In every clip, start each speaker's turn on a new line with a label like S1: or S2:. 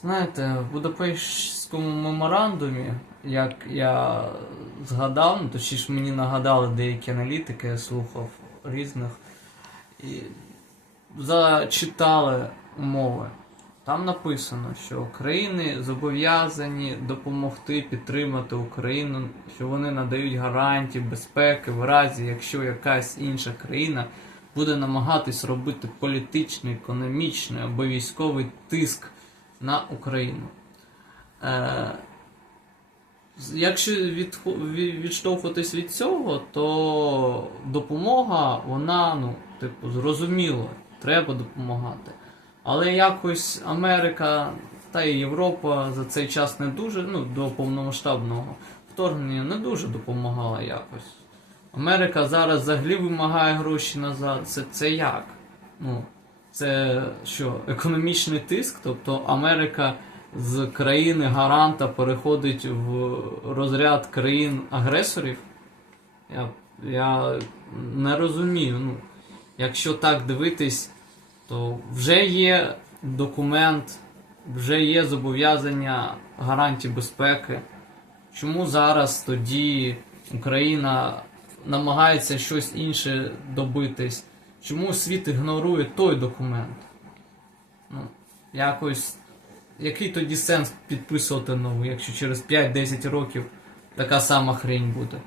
S1: Знаєте, в Будапештському меморандумі, як я згадав, ну точніше мені нагадали деякі аналітики, я слухав різних, і зачитали умови. Там написано, що країни зобов'язані допомогти підтримати Україну, що вони надають гарантії безпеки в разі, якщо якась інша країна буде намагатись робити політичний, економічний або військовий тиск на Україну. Е, якщо відхо- ві- відштовхуватись від цього, то допомога, вона, ну, типу, зрозуміло, треба допомагати. Але якось Америка та і Європа за цей час не дуже, ну, до повномасштабного вторгнення не дуже допомагала якось. Америка зараз взагалі вимагає гроші назад. Це, це як? Ну, це що, економічний тиск? Тобто Америка з країни гаранта переходить в розряд країн-агресорів? Я, я не розумію. Ну, якщо так дивитись, то вже є документ, вже є зобов'язання гарантій безпеки. Чому зараз тоді Україна намагається щось інше добитись? Чому світ ігнорує той документ? Ну, якось. Який тоді сенс підписувати новий, якщо через 5-10 років така сама хрень буде?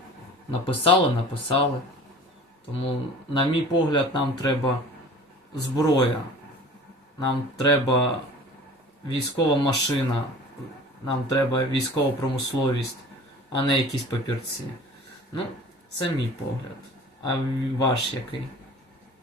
S1: Написали, написали. Тому, на мій погляд, нам треба зброя. Нам треба військова машина, нам треба військова промисловість, а не якісь папірці. Ну, це мій погляд. А ваш який?